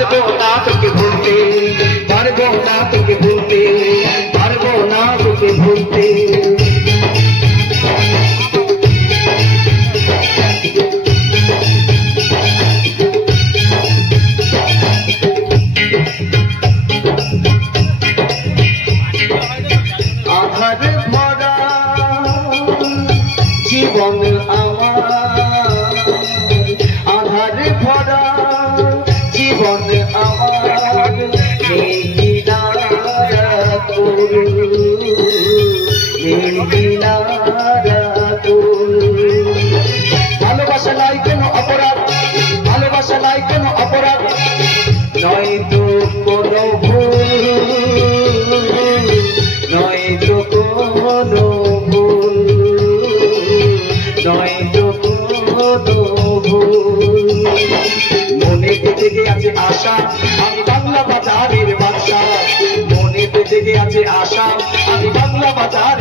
পারবো না তোকে ভুলতে, পারবো না তোকে ভুলতে, পারবো না তোকে ভুলতে। আধারে ভরা জীবন আমার, আধারে ভরা জীবন আমার, নেই কিনারা তোর, নেই কিনারা তোর। ভালোবাসা নাই কোনো অপরাধ, ভালোবাসা নাই কোনো অপরাধ, নয় তো কোনো ভুল, নয় তো কোনো ভুল, নয় তো কোনো ভুল। মনেতে জেগে আছে আশা, আমি বাংলা বাজারের বাদশা, মনেতে জেগে আছে আশা, আমি বাংলা বাজার